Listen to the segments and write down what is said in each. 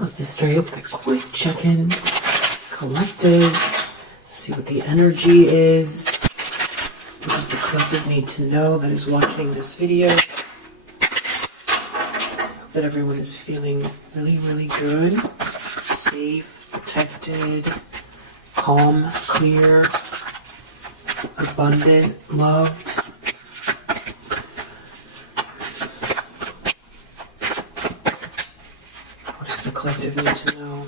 Let's just start up with a quick check-in. Collective. See what the energy is. What does the collective need to know that is watching this video? Hope that everyone is feeling really, really good. Safe, protected, calm, clear, abundant, loved. What does the collective need to know?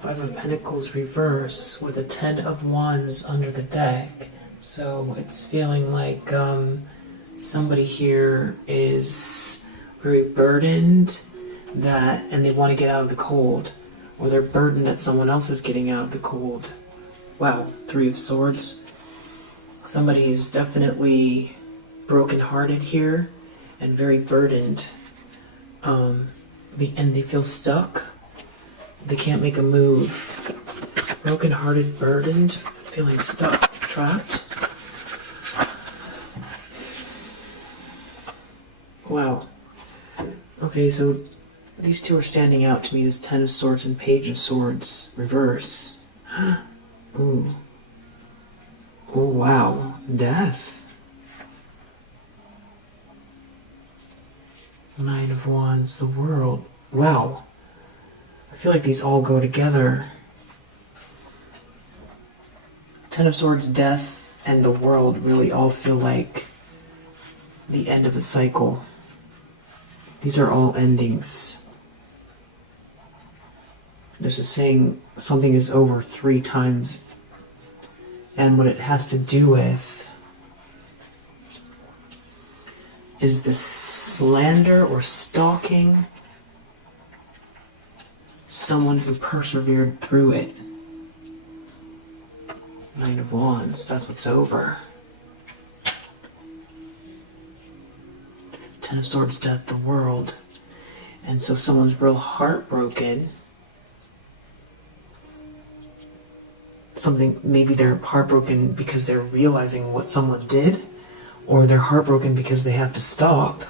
Five of Pentacles reverse with a 10 of Wands under the deck. So it's feeling like somebody here is very burdened and they want to get out of the cold. Or they're burdened that someone else is getting out of the cold. Wow, Three of Swords. Somebody is definitely brokenhearted here and very burdened. And they feel stuck. They can't make a move. Brokenhearted, burdened, feeling stuck, trapped. Wow. Okay, so these two are standing out to me. This 10 of Swords and Page of Swords reverse. Ooh. Oh, wow. Death. Nine of Wands, the World. Wow. I feel like these all go together. 10 of Swords, death, and the World really all feel like the end of a cycle. These are all endings. This is saying something is over 3 times. And what it has to do with is this slander or stalking someone who persevered through it. Nine of Wands, that's what's over. 10 of Swords, death, the World. And so someone's real heartbroken. Maybe they're heartbroken because they're realizing what someone did, or they're heartbroken because they have to stop,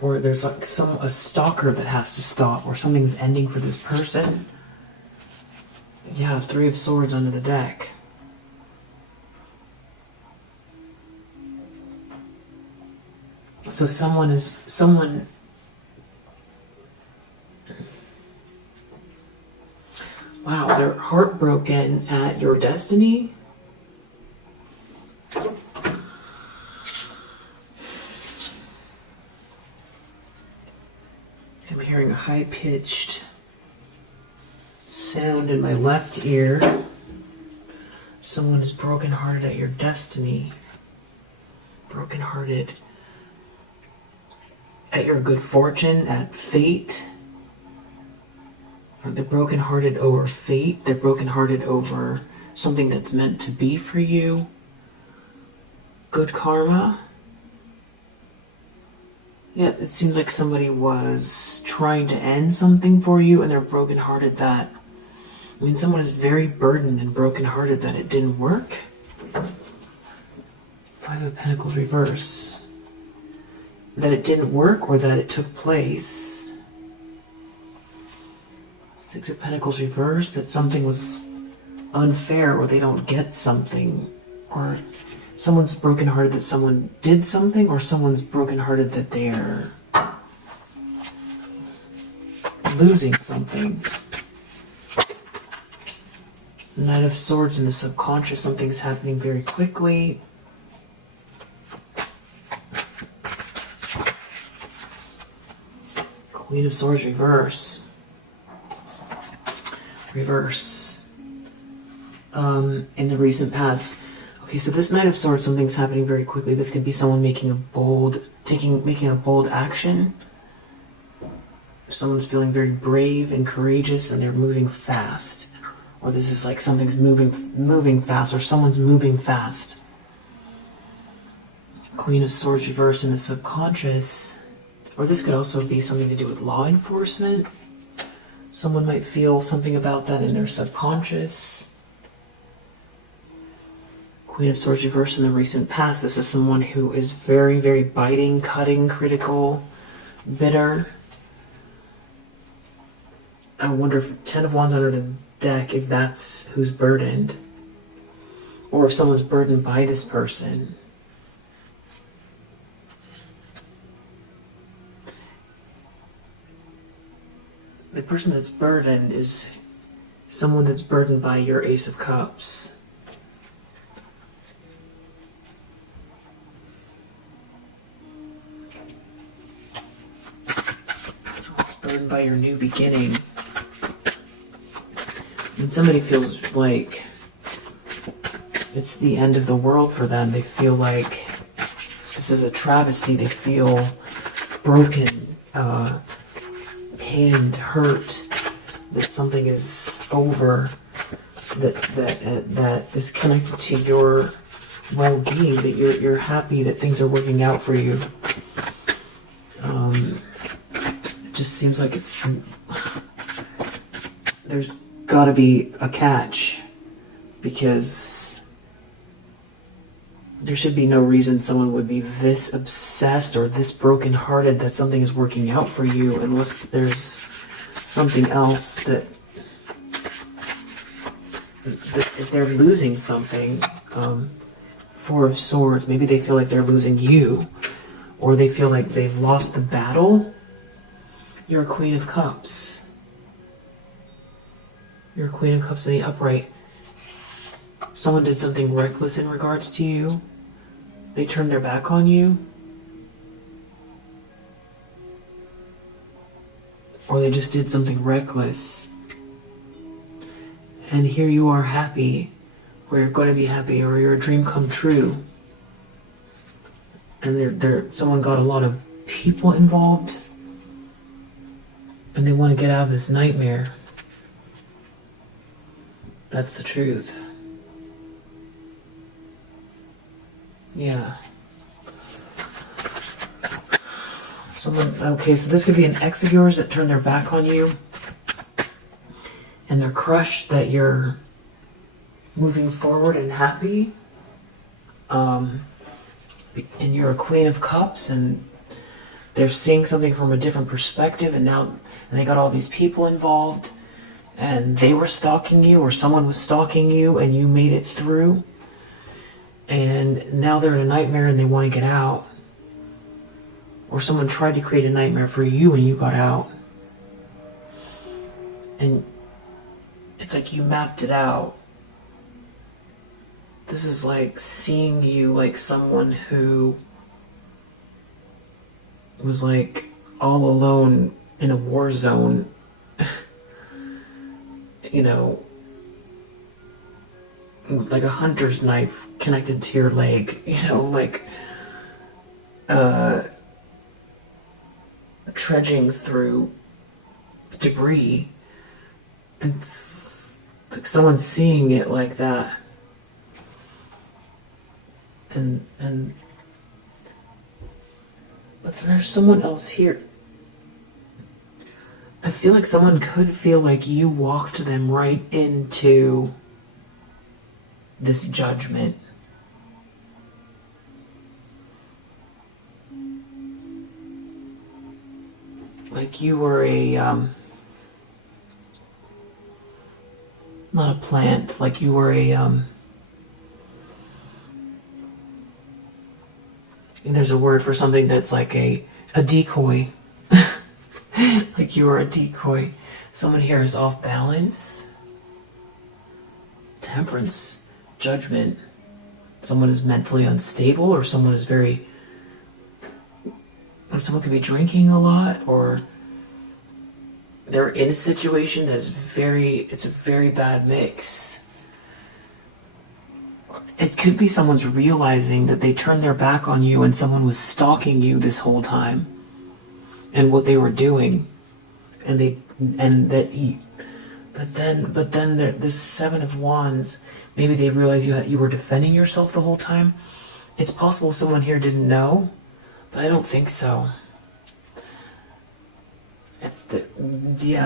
or there's like a stalker that has to stop, or something's ending for this person. Yeah, Three of Swords under the deck. So someone wow, they're heartbroken at your destiny. I'm hearing a high-pitched sound in my left ear. Someone is brokenhearted at your destiny. Brokenhearted at your good fortune, at fate. They're brokenhearted over fate. They're brokenhearted over something that's meant to be for you. Good karma. Yeah, it seems like somebody was trying to end something for you and they're brokenhearted that... I mean, someone is very burdened and brokenhearted that it didn't work. Five of Pentacles reverse. That it didn't work or that it took place. Six of Pentacles reverse. That something was unfair or they don't get something. Or someone's brokenhearted that someone did something, or someone's brokenhearted that they're losing something. Knight of Swords in the subconscious. Something's happening very quickly. Queen of Swords reverse. Reverse. In the recent past. Okay, so this Knight of Swords, something's happening very quickly. This could be someone making a bold action. Someone's feeling very brave and courageous and they're moving fast. Or this is like something's moving fast, or someone's moving fast. Queen of Swords reverse in the subconscious. Or this could also be something to do with law enforcement. Someone might feel something about that in their subconscious. Queen of Swords reversed in the recent past. This is someone who is very, very biting, cutting, critical, bitter. I wonder if 10 of Wands under the deck, if that's who's burdened. Or if someone's burdened by this person. The person that's burdened is someone that's burdened by your Ace of Cups. Someone's burdened by your new beginning. And somebody feels like it's the end of the world for them. They feel like this is a travesty. They feel broken, pained, hurt, that something is over, that is connected to your well-being, that you're happy that things are working out for you. It just seems like there's got to be a catch, because there should be no reason someone would be this obsessed or this brokenhearted that something is working out for you, unless there's something else that if they're losing something. Four of Swords, maybe they feel like they're losing you, or they feel like they've lost the battle. You're a Queen of Cups. You're a Queen of Cups in the upright. Someone did something reckless in regards to you. They turned their back on you. Or they just did something reckless. And here you are happy, or you're going to be happy, or your dream come true. And someone got a lot of people involved, and they want to get out of this nightmare. That's the truth. Yeah. Okay, so this could be an ex of yours that turned their back on you, and they're crushed that you're moving forward and happy. And you're a Queen of Cups, and they're seeing something from a different perspective, and they got all these people involved, and they were stalking you, or someone was stalking you, and you made it through. And now they're in a nightmare and they want to get out. Or someone tried to create a nightmare for you and you got out. And it's like you mapped it out. This is like seeing you like someone who was like all alone in a war zone. You know, like a hunter's knife connected to your leg, you know, like trudging through debris. It's like someone's seeing it like that. But there's someone else here. I feel like someone could feel like you walked them right into this judgment. Like you were not a plant, like you were there's a word for something that's like a decoy. Like you were a decoy. Someone here is off balance. Temperance. Judgment. Someone is mentally unstable, or someone is or someone could be drinking a lot, or they're in a situation that is it's a very bad mix. It could be someone's realizing that they turned their back on you and someone was stalking you this whole time, and what they were doing, but then this Seven of Wands, maybe they realize you were defending yourself the whole time. It's possible someone here didn't know, but I don't think so.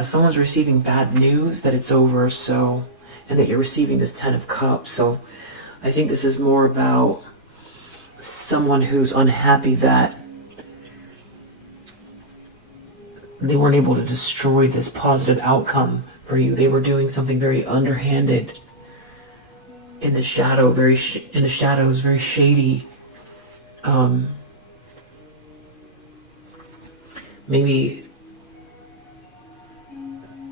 Someone's receiving bad news that it's over, and that you're receiving this Ten of Cups. So I think this is more about someone who's unhappy that they weren't able to destroy this positive outcome for you. They were doing something very underhanded, in the shadow, in the shadows, very shady. Maybe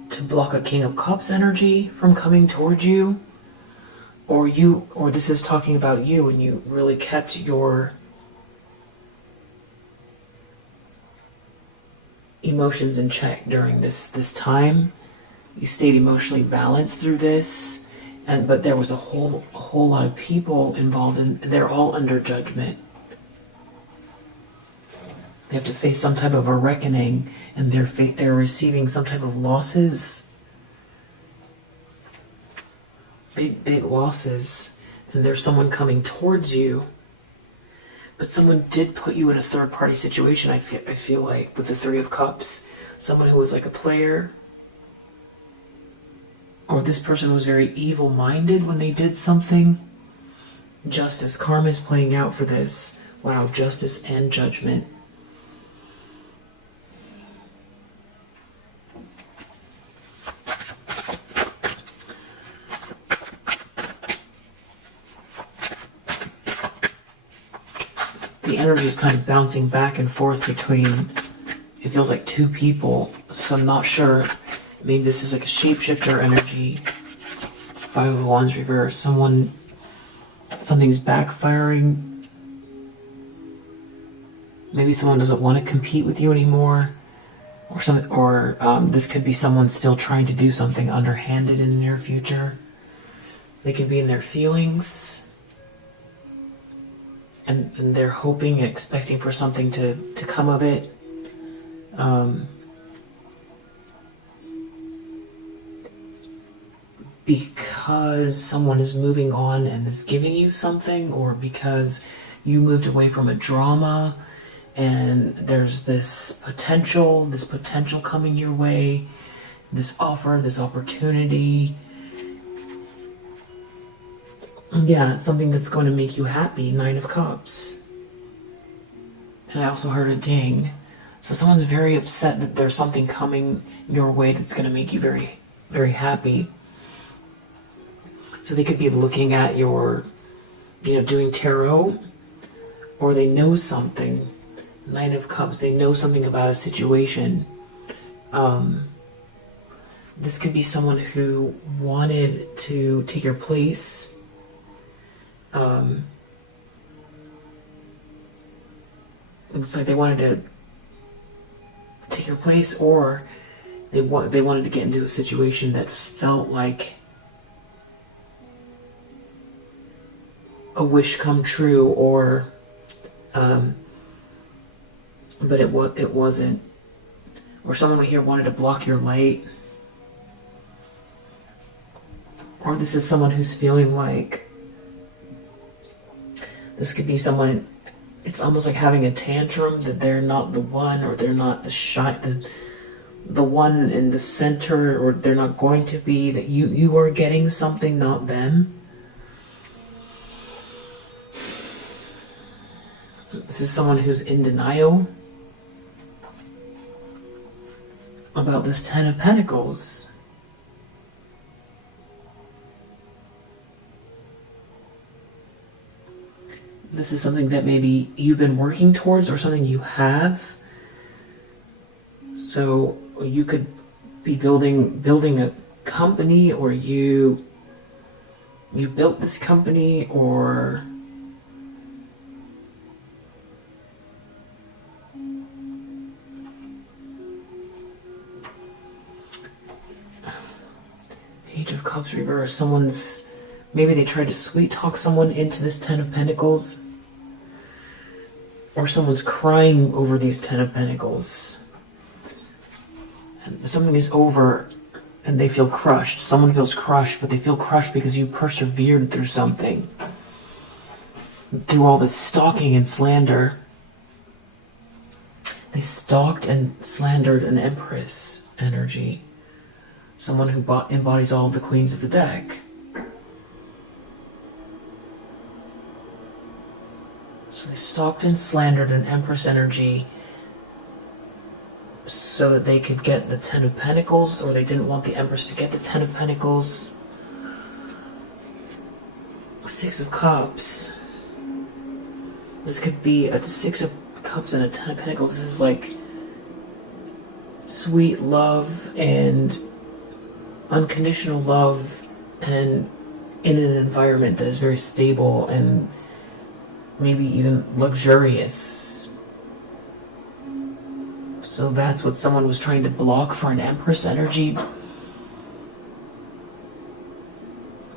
to block a King of Cups energy from coming towards you, or this is talking about you, and you really kept your emotions in check during this time. You stayed emotionally balanced through this, but there was a whole lot of people involved, and they're all under judgment. They have to face some type of a reckoning, and they're receiving some type of losses, big losses, and there's someone coming towards you. But someone did put you in a third-party situation, I feel like, with the Three of Cups. Someone who was like a player. Or this person was very evil-minded when they did something. Justice. Karma is playing out for this. Wow, justice and judgment. The energy is kind of bouncing back and forth between, it feels like two people, so I'm not sure. Maybe this is like a shapeshifter energy. Five of Wands reverse. Something's backfiring. Maybe someone doesn't want to compete with you anymore, or this could be someone still trying to do something underhanded in the near future. They could be in their feelings. And they're hoping, expecting for something to come of it. Because someone is moving on and is giving you something, or because you moved away from a drama and there's this potential coming your way, this offer, this opportunity. Yeah, it's something that's going to make you happy. Nine of Cups. And I also heard a ding. So someone's very upset that there's something coming your way that's going to make you very, very happy. So they could be looking at your, doing tarot, or they know something. Nine of Cups, they know something about a situation. This could be someone who wanted to take your place. It's like they wanted to take your place, or they wanted to get into a situation that felt like a wish come true, or but it wasn't. Or someone here wanted to block your light. Or this is someone who's feeling like, this could be someone, it's almost like having a tantrum that they're not the one, or they're not the one in the center, or they're not going to be, that you are getting something, not them. This is someone who's in denial about this Ten of Pentacles. This is something that maybe you've been working towards, or something you have. So you could be building a company, or you built this company, or Page of Cups reverse. Maybe they tried to sweet talk someone into this Ten of Pentacles. Or someone's crying over these Ten of Pentacles. And something is over and they feel crushed. Someone feels crushed, but they feel crushed because you persevered through something. Through all this stalking and slander. They stalked and slandered an Empress energy. Someone who embodies all of the queens of the deck. stalked and slandered an Empress energy so that they could get the Ten of Pentacles, or they didn't want the Empress to get the Ten of Pentacles. Six of Cups. This could be a Six of Cups and a Ten of Pentacles. This is like sweet love and unconditional love, and in an environment that is very stable and maybe even luxurious. So that's what someone was trying to block for an Empress energy.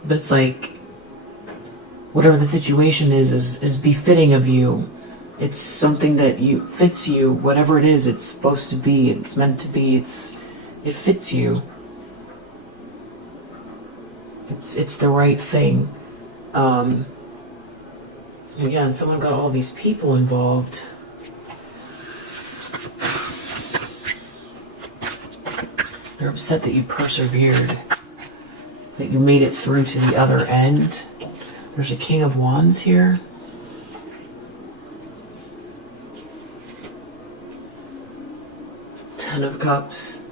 But it's like, whatever the situation is befitting of you. It's something that fits you, whatever it is, it's supposed to be, it's meant to be, it fits you. It's the right thing. Again, someone got all these people involved. They're upset that you persevered, that you made it through to the other end. There's a King of Wands here. Ten of Cups.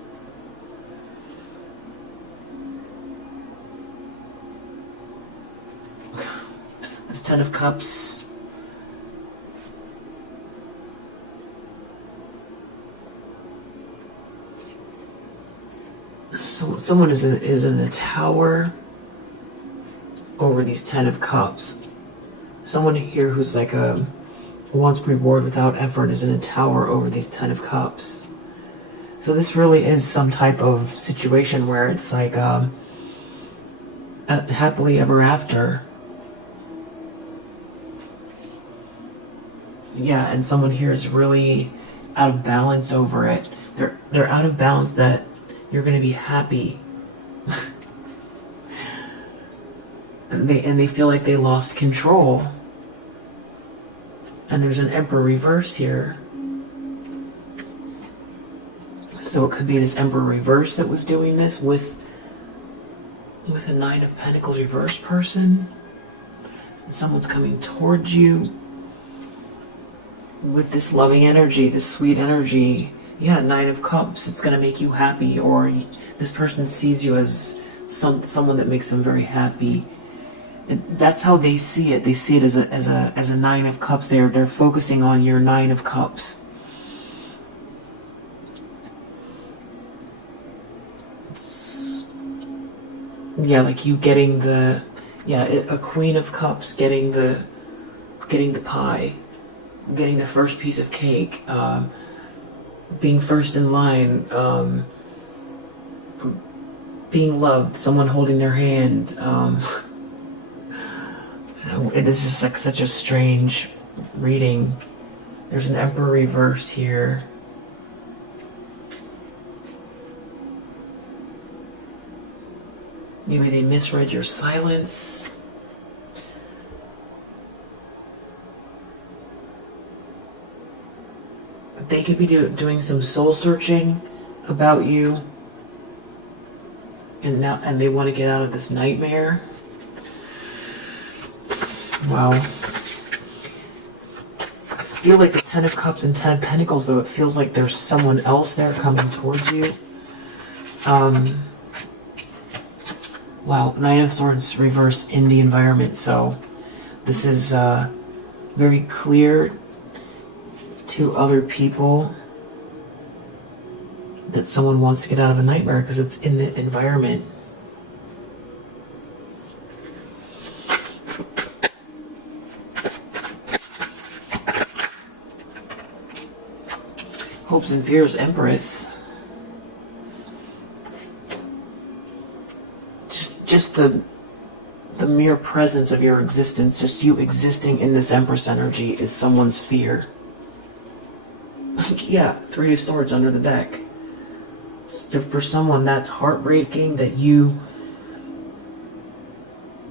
This Ten of Cups. So someone is in a tower over these Ten of Cups. Someone here who's like wants reward without effort is in a tower over these Ten of Cups. So this really is some type of situation where it's like happily ever after. Yeah, and someone here is really out of balance over it. They're out of balance that you're going to be happy. and they feel like they lost control. And there's an Emperor reverse here. So it could be this Emperor reverse that was doing this with a Nine of Pentacles reverse person. And someone's coming towards you with this loving energy, this sweet energy. Yeah, Nine of Cups. It's going to make you happy, or this person sees you as someone that makes them very happy. And that's how they see it. They see it as a Nine of Cups. They're focusing on your Nine of Cups. Yeah, like you getting a Queen of Cups getting the pie, getting the first piece of cake, being first in line, being loved, someone holding their hand. It is just like such a strange reading. There's an Emperor reverse here. Maybe they misread your silence. They could be doing some soul searching about you, and they want to get out of this nightmare. Wow. I feel like the Ten of Cups and Ten of Pentacles, though, it feels like there's someone else there coming towards you. Wow, Nine of Swords reverse in the environment, so this is very clear to other people that someone wants to get out of a nightmare because it's in the environment. Hopes and Fears Empress. Just the mere presence of your existence, just you existing in this Empress energy is someone's fear. Yeah, Three of Swords under the deck. So for someone, that's heartbreaking that you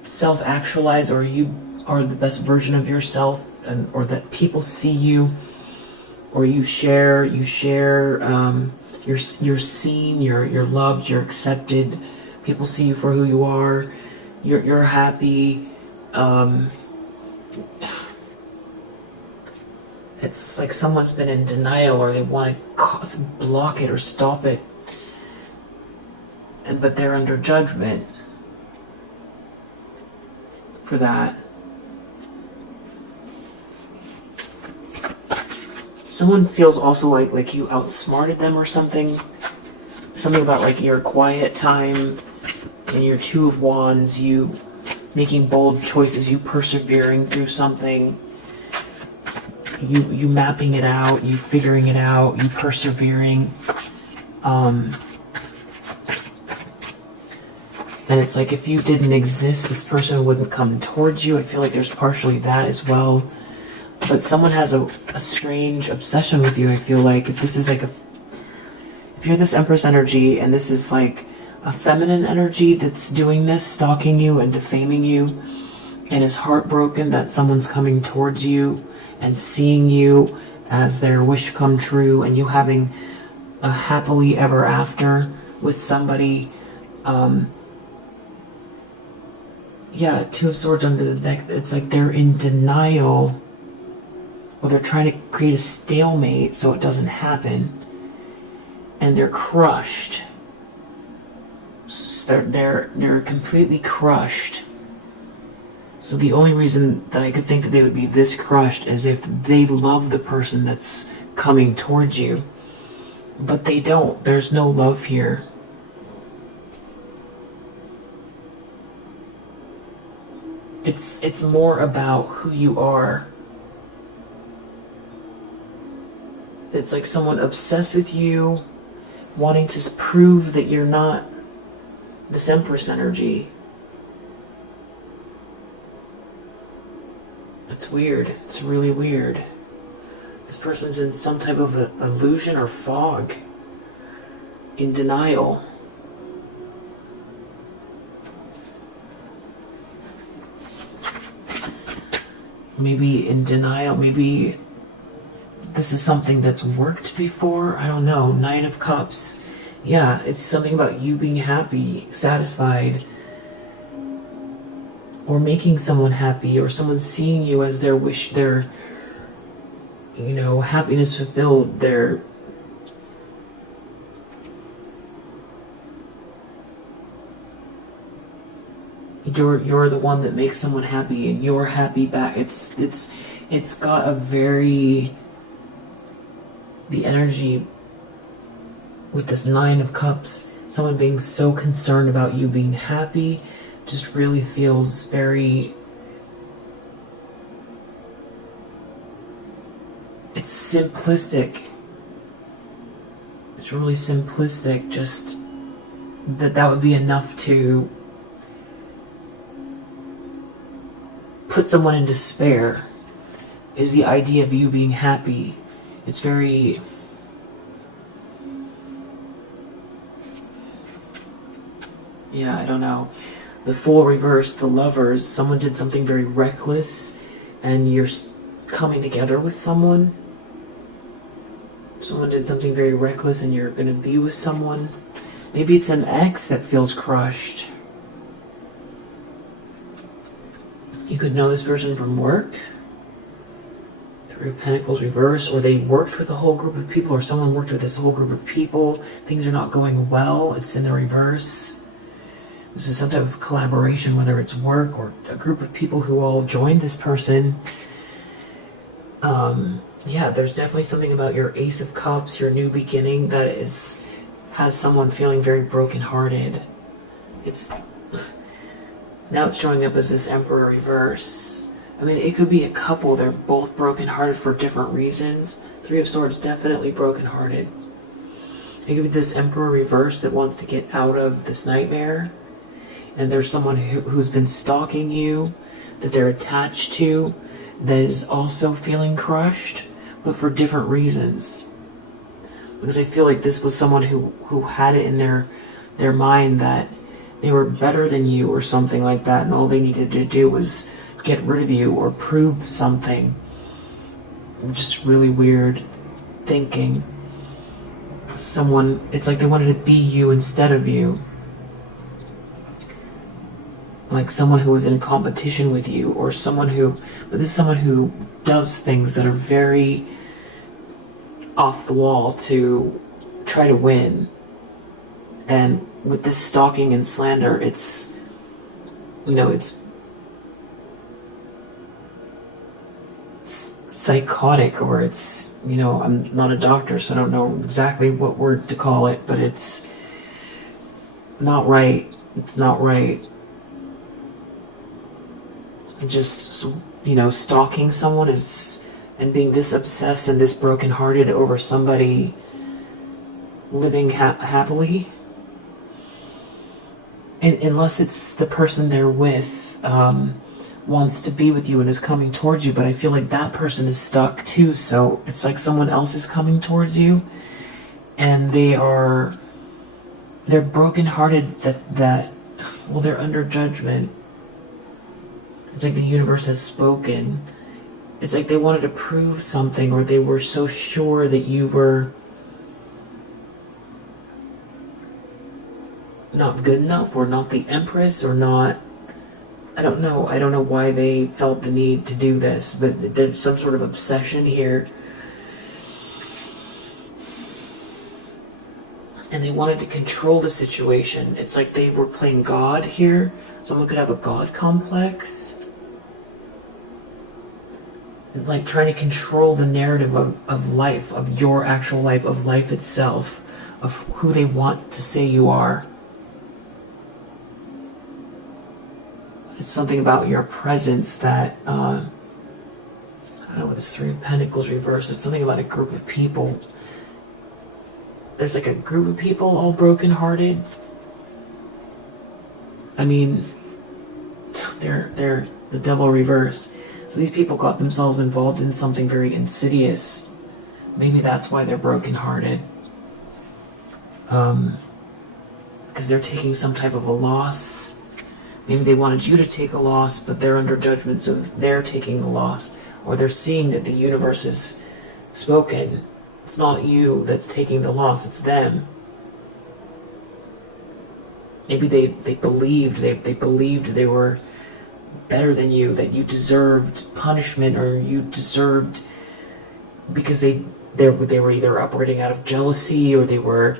self-actualize, or you are the best version of yourself, or that people see you, or you're seen, you're loved, you're accepted. People see you for who you are. You're happy. it's like someone's been in denial, or they want to block it or stop it, but they're under judgment for that. Someone feels also like you outsmarted them or something. Something about like your quiet time and your Two of Wands, you making bold choices, you persevering through something, you mapping it out, you figuring it out, you persevering. And it's like if you didn't exist, this person wouldn't come towards you. I feel like there's partially that as well. But someone has a strange obsession with you. I feel like if this is like if you're this Empress energy and this is like a feminine energy that's doing this, stalking you and defaming you, and is heartbroken that someone's coming towards you and seeing you as their wish come true, and you having a happily ever after with somebody. Yeah, Two of Swords under the deck. It's like they're in denial, or they're trying to create a stalemate so it doesn't happen, and they're crushed. They're completely crushed. So the only reason that I could think that they would be this crushed is if they love the person that's coming towards you, but they don't. There's no love here. It's more about who you are. It's like someone obsessed with you, wanting to prove that you're not this Empress energy. It's weird. It's really weird. This person's in some type of illusion or fog, in denial. Maybe in denial, maybe this is something that's worked before. I don't know. Nine of Cups. Yeah, it's something about you being happy, satisfied, or making someone happy, or someone seeing you as their wish, their, happiness fulfilled, their you're the one that makes someone happy, and you're happy back. It's got a very, the energy with this Nine of Cups, someone being so concerned about you being happy, just really feels very, it's simplistic. It's really simplistic, just that would be enough to put someone in despair, is the idea of you being happy. It's very, yeah, I don't know. The Fool reverse, the Lovers, someone did something very reckless and you're coming together with someone. Someone did something very reckless and you're going to be with someone. Maybe it's an ex that feels crushed. You could know this person from work. Three of Pentacles reverse, or they worked with a whole group of people, or someone worked with this whole group of people. Things are not going well. It's in the reverse. This is some type of collaboration, whether it's work or a group of people who all joined this person. Yeah, there's definitely something about your Ace of Cups, your new beginning, that has someone feeling very brokenhearted. Now it's showing up as this Emperor reverse. I mean, it could be a couple. They're both brokenhearted for different reasons. Three of Swords, definitely brokenhearted. It could be this Emperor reverse that wants to get out of this nightmare. And there's someone who's been stalking you, that they're attached to, that is also feeling crushed, but for different reasons. Because I feel like this was someone who had it in their mind that they were better than you or something like that, and all they needed to do was get rid of you or prove something. Just really weird thinking. It's like they wanted to be you instead of you. Like someone who was in competition with you, or but this is someone who does things that are very off the wall to try to win. And with this stalking and slander, it's, it's psychotic, or it's, I'm not a doctor, so I don't know exactly what word to call it, but it's not right. It's not right. And just, stalking someone and being this obsessed and this brokenhearted over somebody living happily, unless it's the person they're with, wants to be with you and is coming towards you, but I feel like that person is stuck too, so it's like someone else is coming towards you, and they're brokenhearted that they're under judgment. It's like the universe has spoken. It's like they wanted to prove something, or they were so sure that you were not good enough, or not the Empress, or not. I don't know why they felt the need to do this, but there's some sort of obsession here. And they wanted to control the situation. It's like they were playing God here. Someone could have a God complex. Like trying to control the narrative of life, of your actual life, of life itself, of who they want to say you are. It's something about your presence that, I don't know, with this Three of Pentacles reversed, it's something about a group of people. There's like a group of people all brokenhearted. I mean, they're the devil reverse. So these people got themselves involved in something very insidious. Maybe that's why they're brokenhearted. Because they're taking some type of a loss. Maybe they wanted you to take a loss, but they're under judgment, so they're taking the loss. Or they're seeing that the universe has spoken. It's not you that's taking the loss, it's them. Maybe they believed they were better than you, that you deserved punishment, or you deserved, because they were either operating out of jealousy, or they were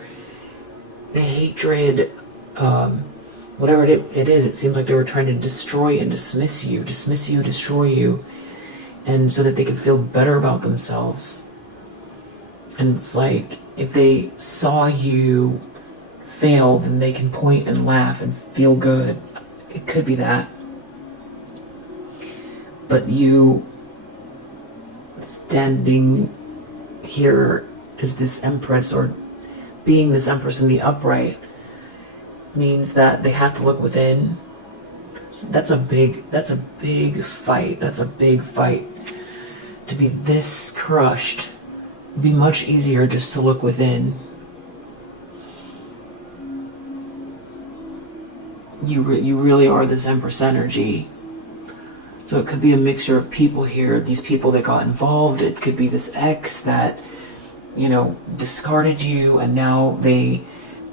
hatred, whatever it is. It seems like they were trying to destroy and dismiss you, destroy you, and so that they could feel better about themselves. And it's like, if they saw you fail, then they can point and laugh and feel good. It could be that. But you standing here as this Empress, or being this Empress in the upright, means that they have to look within. So that's a big fight. That's a big fight. To be this crushed, it'd be much easier just to look within. You really are this Empress energy. So it could be a mixture of people here. These people that got involved. It could be this ex that, discarded you, and now they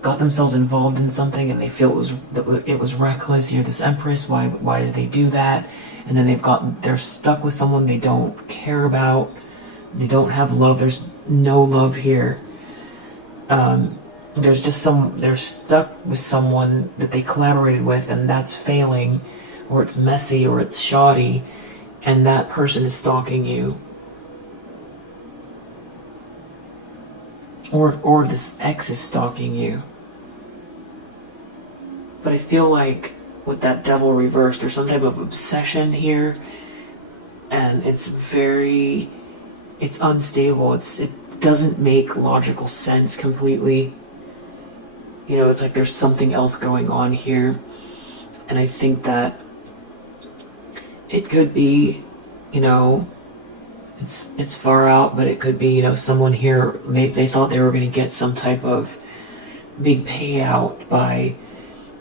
got themselves involved in something, and they feel it was reckless. You're this Empress. Why did they do that? And then they're stuck with someone they don't care about. They don't have love. There's no love here. They're stuck with someone that they collaborated with, and that's failing, or it's messy, or it's shoddy, and that person is stalking you. Or this ex is stalking you. But I feel like with that devil reversed, there's some type of obsession here, and it's unstable. It doesn't make logical sense completely. It's like there's something else going on here, and I think that it could be, it's far out, but it could be, someone here, they thought they were going to get some type of big payout by,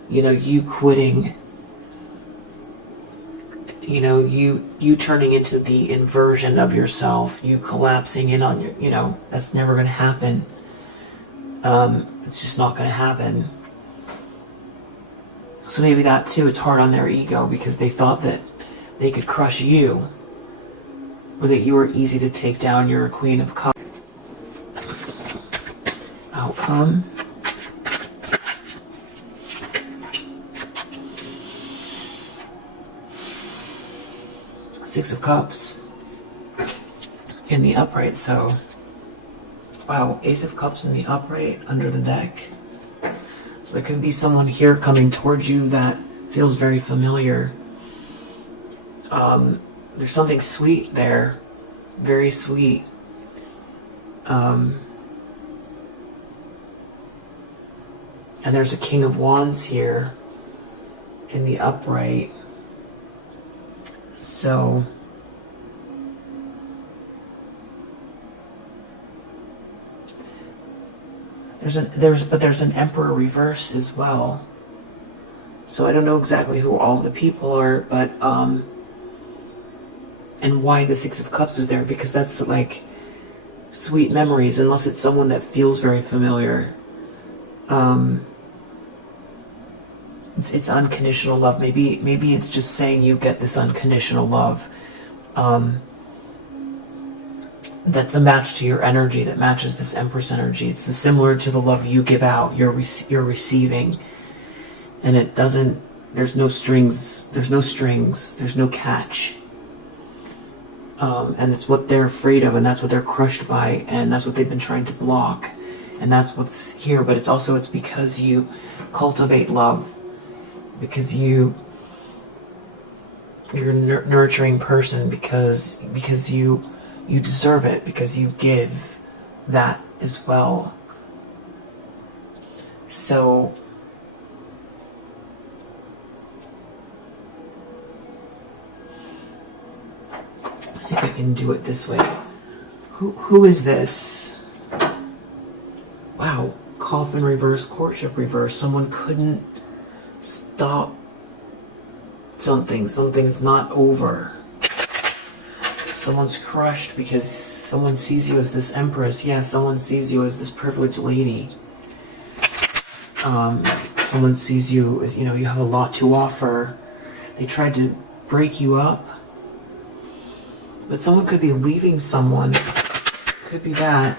you quitting, you turning into the inversion of yourself, you collapsing in on your, that's never going to happen. It's just not going to happen. So maybe that too, it's hard on their ego, because they thought that they could crush you, or that you were easy to take down. You're a Queen of Cups. outcome. Six of Cups in the upright. So, wow, Ace of Cups in the upright under the deck. So there could be someone here coming towards you that feels very familiar. There's something sweet there, very sweet. And there's a King of Wands here in the upright. So there's an Emperor reverse as well. So I don't know exactly who all the people are, but and why the Six of Cups is there, because that's like sweet memories, unless it's someone that feels very familiar. It's unconditional love. Maybe it's just saying you get this unconditional love. That's a match to your energy, that matches this Empress energy. It's similar to the love you give out, you're receiving. And it doesn't, there's no strings, there's no catch. And it's what they're afraid of, and that's what they're crushed by, and that's what they've been trying to block. And that's what's here, but it's because you cultivate love, because you're a nurturing person, because you deserve it, because you give that as well. So let's see if I can do it this way. Who is this? Wow, Coffin reverse, Courtship reverse. Someone couldn't stop something. Something's not over. Someone's crushed because someone sees you as this Empress. Yeah, someone sees you as this privileged lady. Someone sees you as, you have a lot to offer. They tried to break you up. But someone could be leaving someone. Could be that.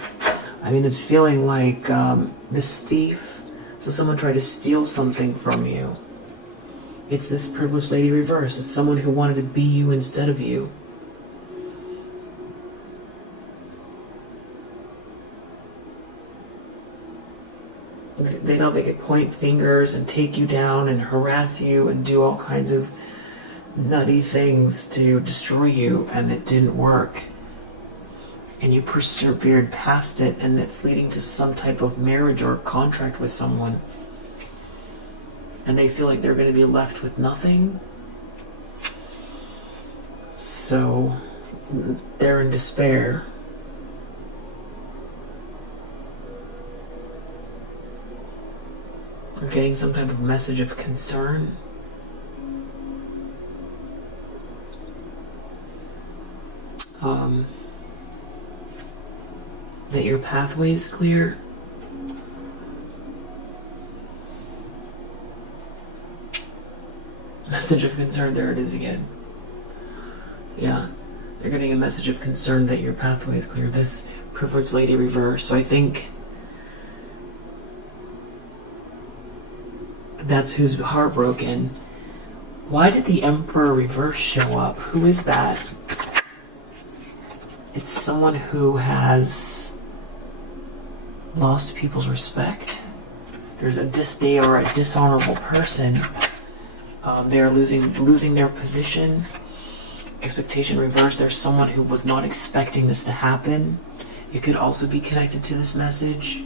I mean, it's feeling like this thief. So someone tried to steal something from you. It's this privileged lady reverse. It's someone who wanted to be you instead of you. They thought they could point fingers and take you down and harass you and do all kinds of nutty things to destroy you, and it didn't work. And you persevered past it, and it's leading to some type of marriage or contract with someone. And they feel like they're going to be left with nothing. So they're in despair. They're getting some type of message of concern. That your pathway is clear. Message of concern, there it is again. Yeah, they're getting a message of concern that your pathway is clear. This privileged lady reverse. So I think that's who's heartbroken. Why did the Emperor reverse show up? Who is that? It's someone who has lost people's respect. They are a dishonorable person. They are losing their position. Expectation reversed. There's someone who was not expecting this to happen. It could also be connected to this message.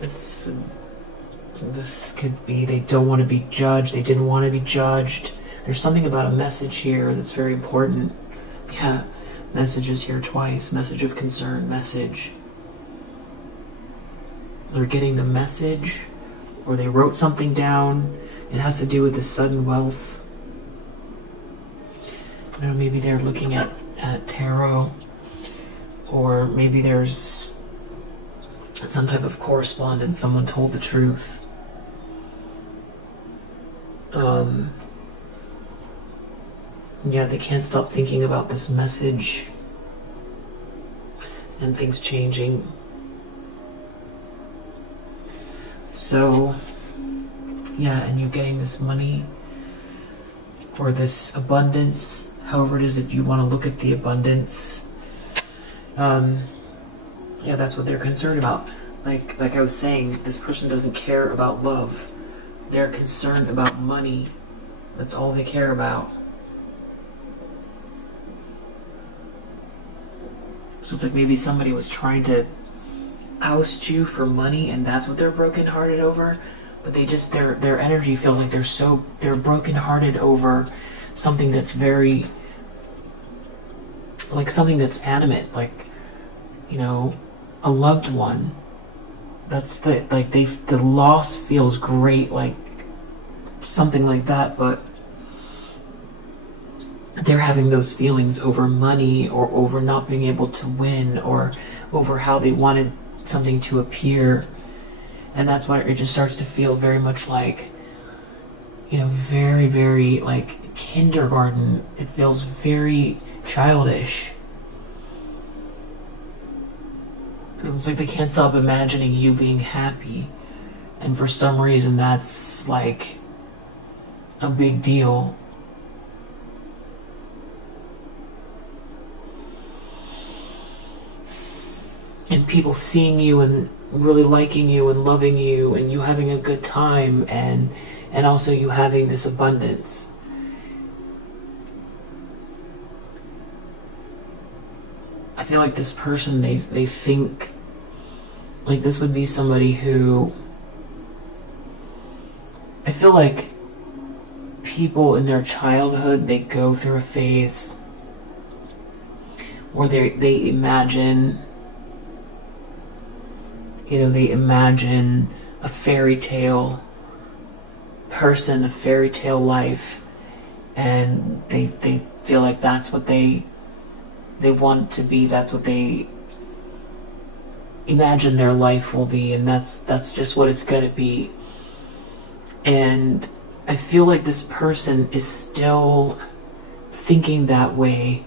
This could be they don't want to be judged. They didn't want to be judged. There's something about a message here that's very important. Yeah, messages here twice. Message of concern, message. They're getting the message, or they wrote something down. It has to do with the sudden wealth. Maybe they're looking at tarot, or maybe there's some type of correspondence. Someone told the truth. Yeah, they can't stop thinking about this message and things changing. So, yeah, and you getting this money or this abundance, however it is that you want to look at the abundance. Yeah, that's what they're concerned about. Like I was saying, this person doesn't care about love. They're concerned about money. That's all they care about. So it's like maybe somebody was trying to oust you for money, and that's what they're brokenhearted over. But they just their energy feels like they're brokenhearted over something that's very, like something that's animate, like, you know, a loved one. That's the loss feels great, like something like that, but they're having those feelings over money or over not being able to win or over how they wanted something to appear. And that's why it just starts to feel very much like, you know, very, very like kindergarten. It feels very childish. It's like they can't stop imagining you being happy. And for some reason that's like a big deal. And people seeing you and really liking you and loving you and you having a good time and also you having this abundance. I feel like this person, they think like this would be somebody who, I feel like people in their childhood, they go through a phase where they imagine, you know, they imagine a fairy tale person, a fairy tale life, and they feel like that's what they want it to be, that's what they imagine their life will be, and that's just what it's gonna be. And I feel like this person is still thinking that way,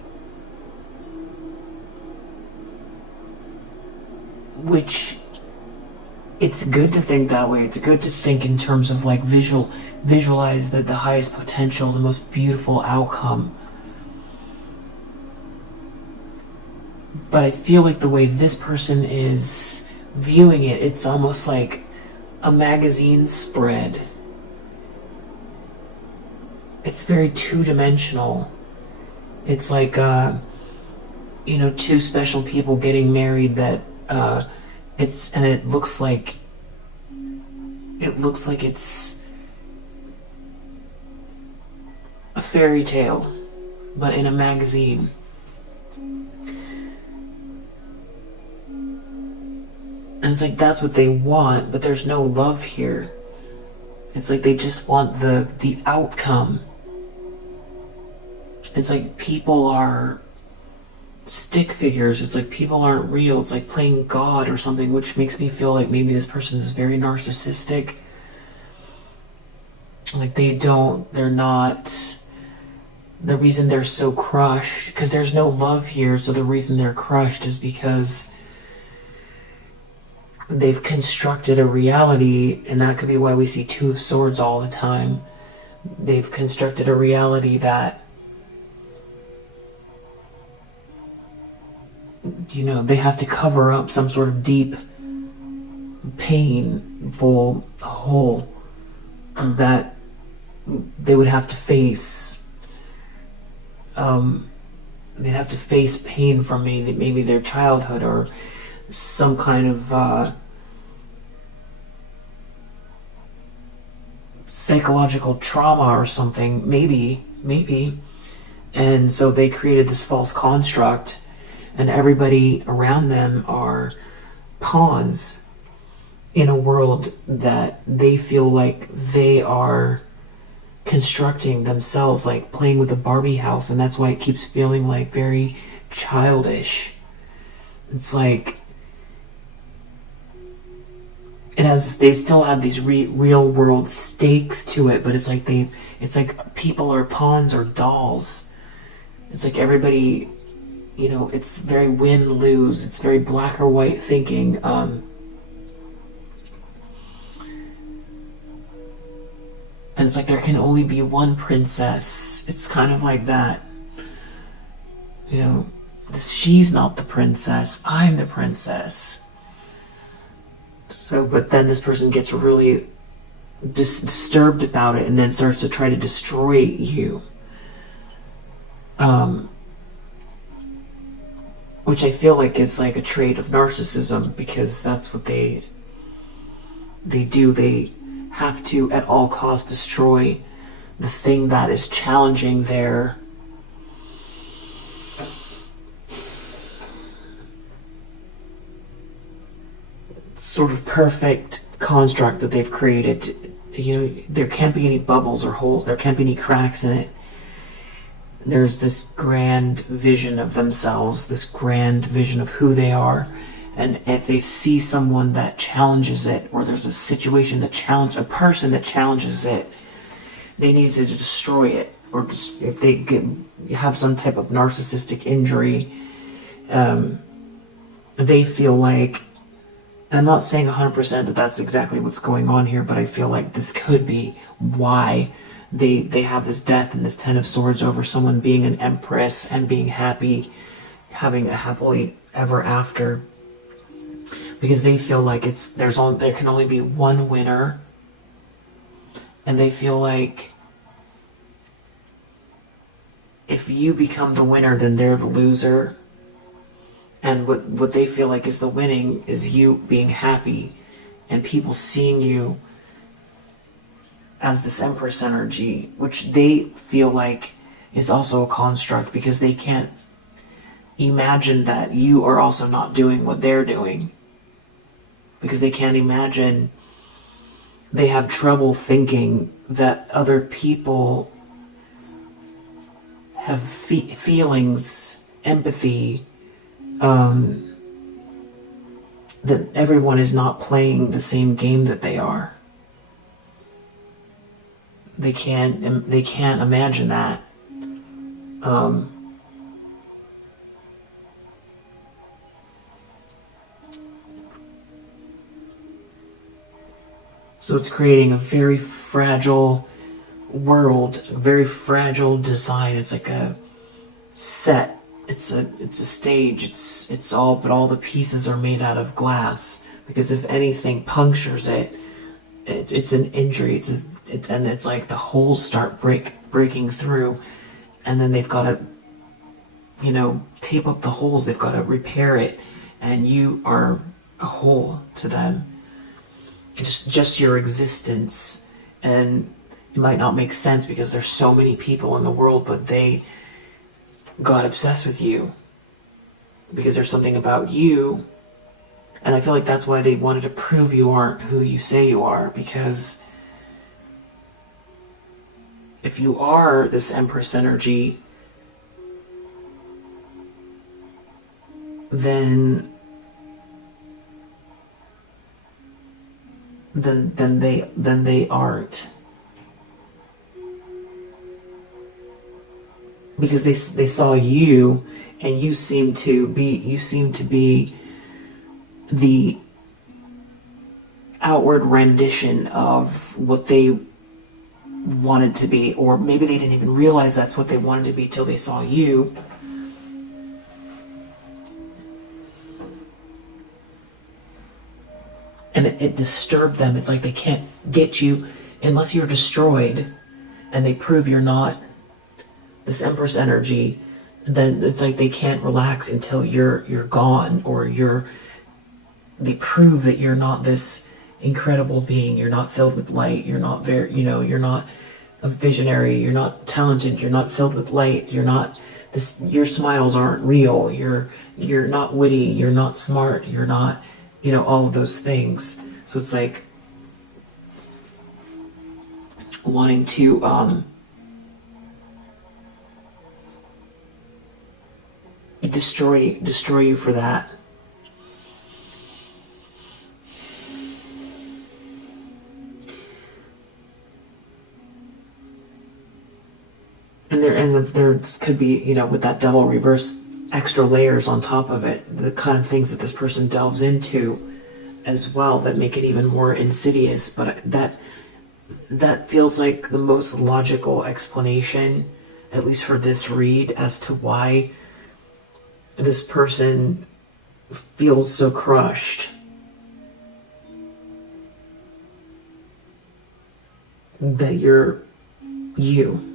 which it's good to think that way. It's good to think in terms of like visualize the highest potential, the most beautiful outcome. But I feel like the way this person is viewing it, it's almost like a magazine spread. It's very two-dimensional. It's like, you know, two special people getting married that, it looks like it's a fairy tale, but in a magazine. And it's like that's what they want, but there's no love here. It's like they just want the outcome. It's like people are stick figures. It's like people aren't real. It's like playing God or something, which makes me feel like maybe this person is very narcissistic. Like they're not, the reason they're so crushed, because there's no love here, so the reason they're crushed is because they've constructed a reality, and that could be why we see Two of Swords all the time. They've constructed a reality that, you know, they have to cover up some sort of deep, painful hole that they would have to face. They'd have to face pain from maybe their childhood or some kind of psychological trauma or something, maybe. And so they created this false construct, and everybody around them are pawns in a world that they feel like they are constructing themselves, like playing with a Barbie house, and that's why it keeps feeling like very childish. It's like they still have these real world stakes to it, but it's like people are pawns or dolls, It's like everybody, it's very win-lose. It's very black or white thinking. And it's like there can only be one princess. It's kind of like that. She's not the princess. I'm the princess. So, but then this person gets really disturbed about it and then starts to try to destroy you. Which I feel like is like a trait of narcissism, because that's what they do. They have to at all costs destroy the thing that is challenging their sort of perfect construct that they've created. There can't be any bubbles or holes. There can't be any cracks in it. There's this grand vision of themselves, this grand vision of who they are. And if they see someone that challenges it, or there's a situation that a person that challenges it, they need to destroy it. Or just, if they have some type of narcissistic injury, they feel like, I'm not saying 100% that that's exactly what's going on here, but I feel like this could be why they have this death and this Ten of Swords over someone being an empress and being happy, having a happily ever after, because they feel like there can only be one winner, and they feel like if you become the winner, then they're the loser. And what they feel like is the winning is you being happy and people seeing you as this Empress energy, which they feel like is also a construct, because they can't imagine that you are also not doing what they're doing. Because they can't imagine, they have trouble thinking that other people have feelings, empathy, that everyone is not playing the same game that they are. They can't imagine that. So it's creating a very fragile world, a very fragile design. It's like a set. It's a stage. It's all, but all the pieces are made out of glass, because if anything punctures it, it's an injury. And it's like the holes start breaking through, and then they've got to, tape up the holes. They've got to repair it, and you are a hole to them. Just your existence, and it might not make sense because there's so many people in the world, but they got obsessed with you because there's something about you. And I feel like that's why they wanted to prove you aren't who you say you are, because if you are this Empress energy, then they aren't. Because they saw you, and you seem to be the outward rendition of what they wanted to be, or maybe they didn't even realize that's what they wanted to be till they saw you. And it disturbed them. It's like they can't get you unless you're destroyed, and they prove you're not this Empress energy. Then it's like they can't relax until you're gone, or they prove that you're not this incredible being. You're not filled with light. You're not you're not a visionary. You're not talented. You're not filled with light. You're not this. Your smiles aren't real. You're not witty. You're not smart. You're not, all of those things. So it's like wanting to destroy you for that. And there could be, you know, with that devil reverse, extra layers on top of it, the kind of things that this person delves into as well that make it even more insidious. But that feels like the most logical explanation, at least for this read, as to why this person feels so crushed. That you're you.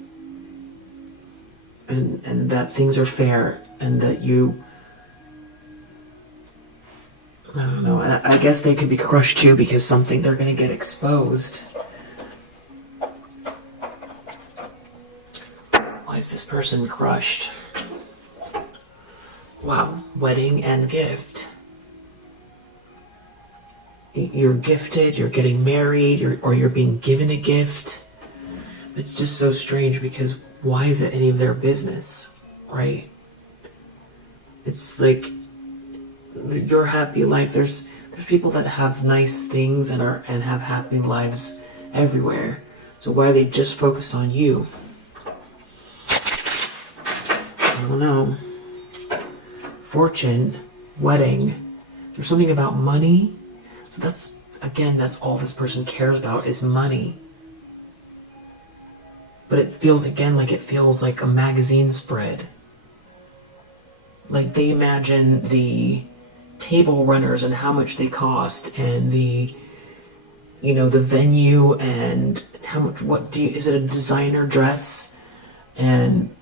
And that things are fair, and that you, I don't know, and I guess they could be crushed too because something, they're going to get exposed. Why is this person crushed? Wow, wedding and gift. You're gifted, you're getting married, or you're being given a gift. It's just so strange because why is it any of their business, right? It's like your happy life. There's people that have nice things and have happy lives everywhere. So why are they just focused on you? I don't know. Fortune, wedding. There's something about money. So that's all this person cares about is money. But it feels like a magazine spread. Like they imagine the table runners and how much they cost, and the venue, and how much, is it a designer dress, and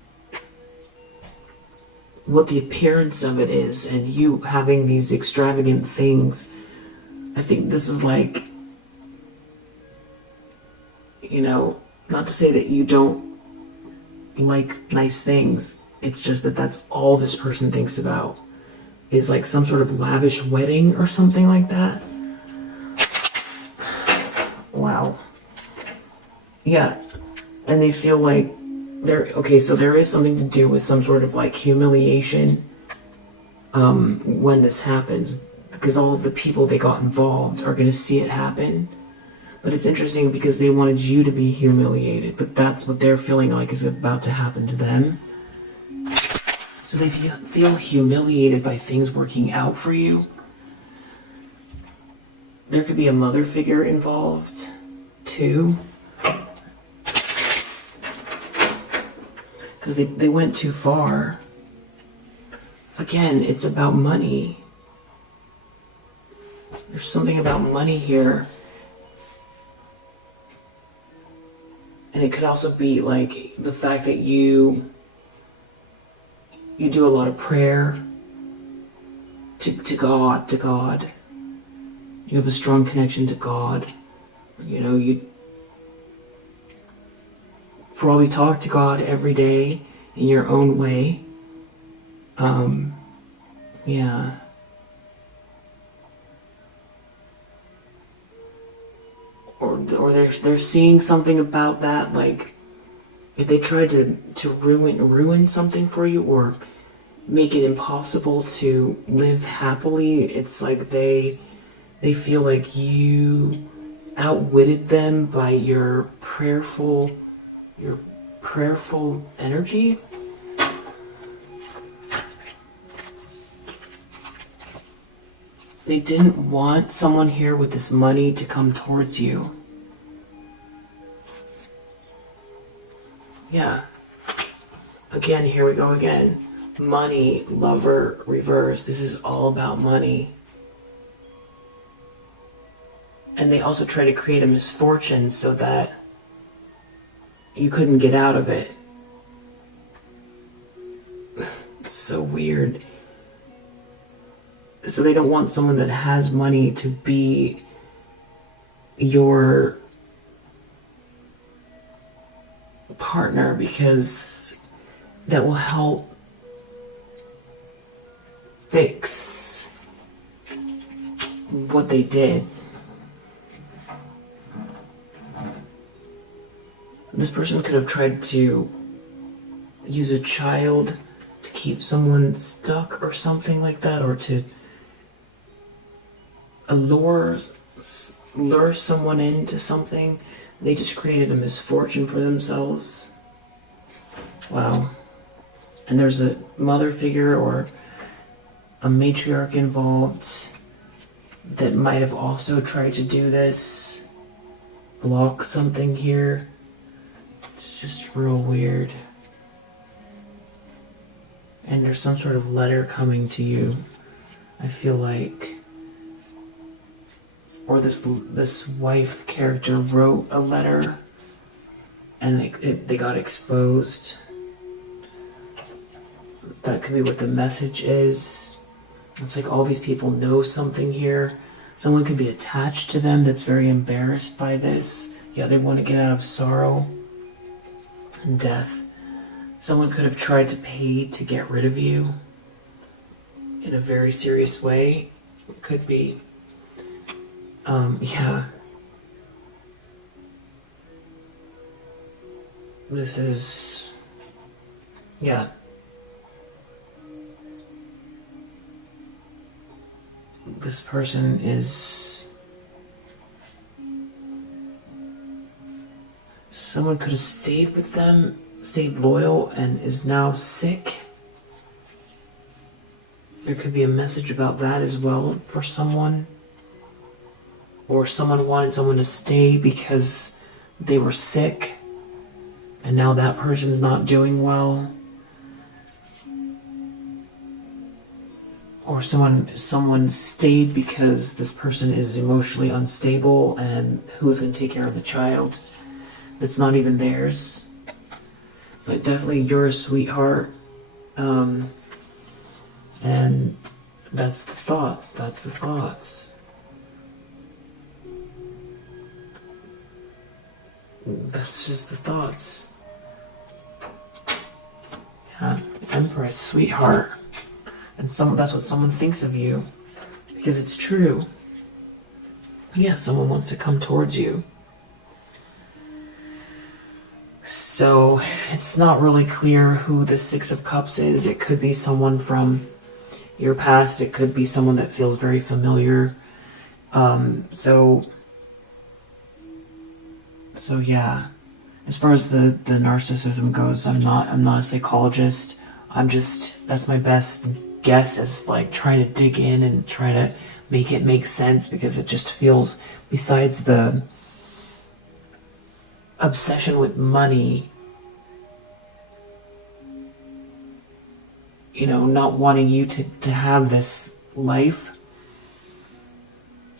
what the appearance of it is, and you having these extravagant things. I think this is like, not to say that you don't like nice things. It's just that that's all this person thinks about, is like some sort of lavish wedding or something like that. Wow. Yeah. And they feel like so there is something to do with some sort of like humiliation when this happens, because all of the people they got involved are going to see it happen. But it's interesting because they wanted you to be humiliated, but that's what they're feeling like is about to happen to them. So they feel humiliated by things working out for you. There could be a mother figure involved, too. Because they went too far. Again, it's about money. There's something about money here. And it could also be like the fact that you do a lot of prayer to God. You have a strong connection to God. You probably talk to God every day in your own way. Yeah. Or they're seeing something about that, like if they tried to ruin something for you or make it impossible to live happily. It's like they feel like you outwitted them by your prayerful energy. They didn't want someone here with this money to come towards you. Yeah. Again, here we go again. Money, lover, reverse. This is all about money. And they also try to create a misfortune so that you couldn't get out of it. It's so weird. So they don't want someone that has money to be your partner, because that will help fix what they did. This person could have tried to use a child to keep someone stuck or something like that, or to lure someone into something. They just created a misfortune for themselves. Wow. And there's a mother figure or a matriarch involved that might have also tried to do this. Block something here. It's just real weird. And there's some sort of letter coming to you, I feel like. Or this wife character wrote a letter and they got exposed. That could be what the message is. It's like all these people know something here. Someone could be attached to them that's very embarrassed by this. Yeah, they want to get out of sorrow and death. Someone could have tried to pay to get rid of you in a very serious way. It could be. Yeah. This is. Yeah. This person is. Someone could have stayed with them, stayed loyal, and is now sick. There could be a message about that as well for someone. Or someone wanted someone to stay because they were sick, and now that person's not doing well. Or someone stayed because this person is emotionally unstable, and who's going to take care of the child that's not even theirs. But definitely you're a sweetheart. And that's the thoughts. That's just the thoughts. Yeah, the Empress, sweetheart. And that's what someone thinks of you. Because it's true. Yeah, someone wants to come towards you. So, it's not really clear who the Six of Cups is. It could be someone from your past. It could be someone that feels very familiar. So yeah. As far as the narcissism goes, I'm not a psychologist. That's my best guess, is like trying to dig in and try to make it make sense, because it just feels, besides the obsession with money, not wanting you to have this life,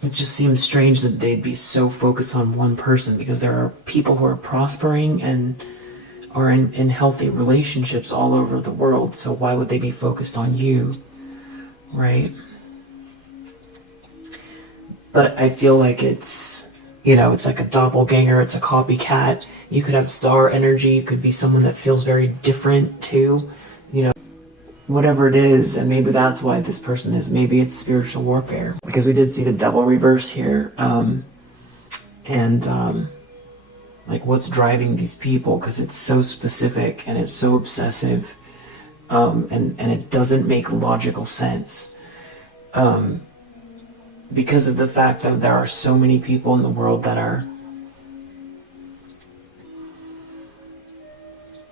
it just seems strange that they'd be so focused on one person, because there are people who are prospering and are in healthy relationships all over the world. So why would they be focused on you, right? But I feel like it's like a doppelganger, it's a copycat. You could have star energy, you could be someone that feels very different too, whatever it is. And maybe that's why this person is. Maybe it's spiritual warfare, because we did see the devil reverse here. Like what's driving these people, because it's so specific and it's so obsessive, and it doesn't make logical sense, because of the fact that there are so many people in the world that are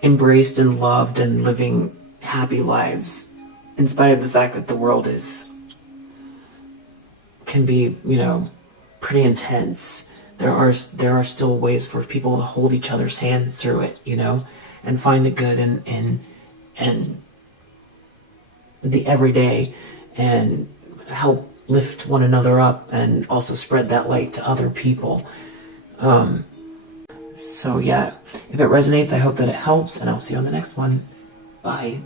embraced and loved and living happy lives, in spite of the fact that the world can be pretty intense. There are still ways for people to hold each other's hands through it, and find the good in the everyday, and help lift one another up, and also spread that light to other people. So yeah, if it resonates, I hope that it helps, and I'll see you on the next one. Bye.